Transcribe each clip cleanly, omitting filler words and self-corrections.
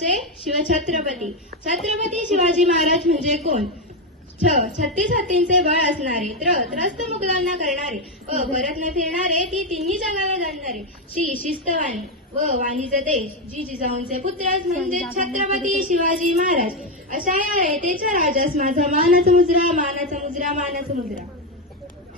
आमचे शिवछत्रपती. छत्रपती शिवाजी महाराज म्हणजे कोण? 36 हत्तींचे बळ असणारे, त्रस्त मुघलांना करणारे, भरत फिरणारे, ती तिन्ही जगाला जाणणारे, शिस्तवाणी व वाणीचा देश, जिजाऊंचे पुत्रच म्हणजे छत्रपती शिवाजी महाराज. अशा या रयतेच्या राजास माझा मानाचा मुजरा, मानाचा मुजरा, मानाचा मुजरा.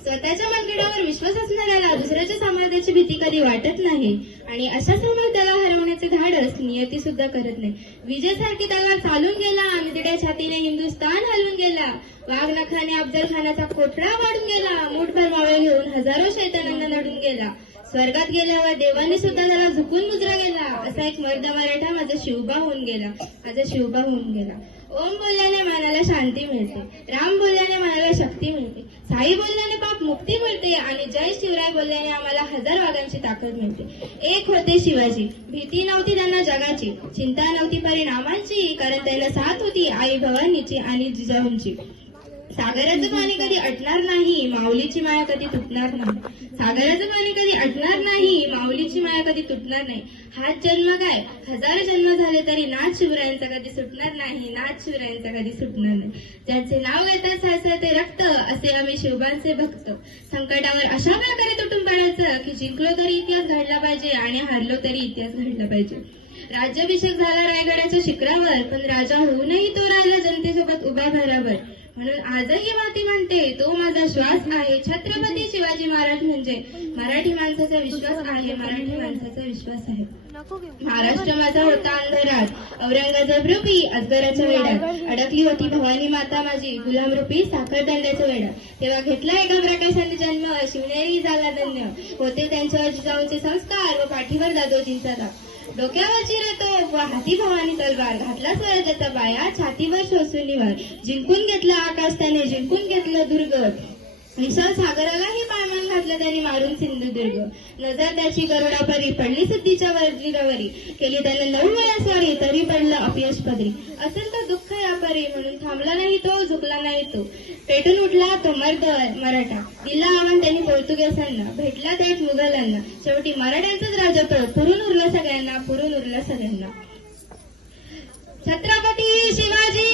स्वतःच्या मनगडावर विश्वास असणाऱ्याला दुसऱ्याच्या सामर्थ्याची भीती कधी वाटत नाही आणि अशा सामर्थ्याला हरवण्याचे धाडस नियती सुद्धा करत नाही. विजयासारखी तलवार चालून गेला, नितड्या छातीने हिंदुस्थान हलवून गेला, वाघ नखाने अफजल खानाचा कोठडा वाढून गेला, मुठभर मावळे घेऊन हजारो शैतानांना नडून गेला, स्वर्गात गेल्यावर देवांनी सुद्धा त्याला झुकून मुजरा गेला. असा एक मर्द मराठा माझा शिवबा होऊन गेला, माझा शिवबा होऊन गेला. ओम बोलल्याने मनाला शांती मिळते, राम बोलल्याने मनाला शक्ती मिळते, साई बोलल्याने पाप मुक्ती मिळते आणि जय शिवराय बोलल्याने आम्हाला 1000 वाघांची ताकद मिळते. एक होते शिवाजी, भीती नव्हती त्यांना जगाची, चिंता नव्हती परिणामांची, कारण त्यांना साथ होती आई भवानीची आणि जिजाऊंची. सागराचं पाणी कधी अटणार नाही, माऊलीची माया कधी तुटणार नाही. सागराचं पाणी कधी अटणार नाही, माऊलीची माया कधी तुटणार नाही. हाच जन्म काय 1000 जन्म झाले तरी नाथ शिवरायांचा कधी सुटणार नाही, नाथ शिवरायांचा कधी सुटणार नाही. ज्यांचे नाव घेतात सासरते रक्त, असे आम्ही शिवबांचे भक्त. संकटावर अशा प्रकारे तुटून पडायचं की जिंकलो तरी इतिहास घडला पाहिजे आणि हारलो तरी इतिहास घडला पाहिजे. राज्याभिषेक झाला रायगडाच्या शिखरावर, पण राजा होऊनही तो राहिला जनतेसोबत उभा भारावर. म्हणून आजही माती म्हणते तो माझा श्वास आहे, छत्रपती शिवाजी महाराज म्हणजे मराठी माणसाचा विश्वास आहे, मराठी माणसाचा विश्वास आहे. महाराष्ट्र माझा होता अंधारात, औरंगजेब रूपी अजगराच्या वेड्यात, अडकली होती भवानी माता माझी गुलाम रूपी साखरदंड्याच्या वेड्यात. तेव्हा घेतला एका प्रकाशाने जन्म, शिवनेरी झाला धन्य, होते त्यांच्यावर जिजाऊंचे संस्कार व पाठीवर दादोजींचा दाब. डोक्यावरची रेतो व हाती भवानी तलवार, घातला स्वराज्याचा बाया छातीवर शोषून निवार. जिंकून घेतला आकाश त्याने, जिंकून घेतलं दुर्ग, विशाल सागरालाही पायमान घातलं त्याने मारून सिंधुदुर्ग. नजर त्याची गरुडापरी पडली सिद्धीच्या वज्रावरी, केली त्याने 9 वेळा स्वारी तरी पडलं अपयश पदरी. असेल तर दुःख यापरी, म्हणून थांबला नाही तो, झुकला नाही तो, पेटून उठला तो मर्द मराठा. दिला आव्हान त्यांनी पोर्तुगीजांना, भेटला थेट मुघलांना, शेवटी मराठ्यांचंच राजपद पुरून उरलं सगळ्यांना, पुरून उरलं सगळ्यांना. छत्रपती शिवाजी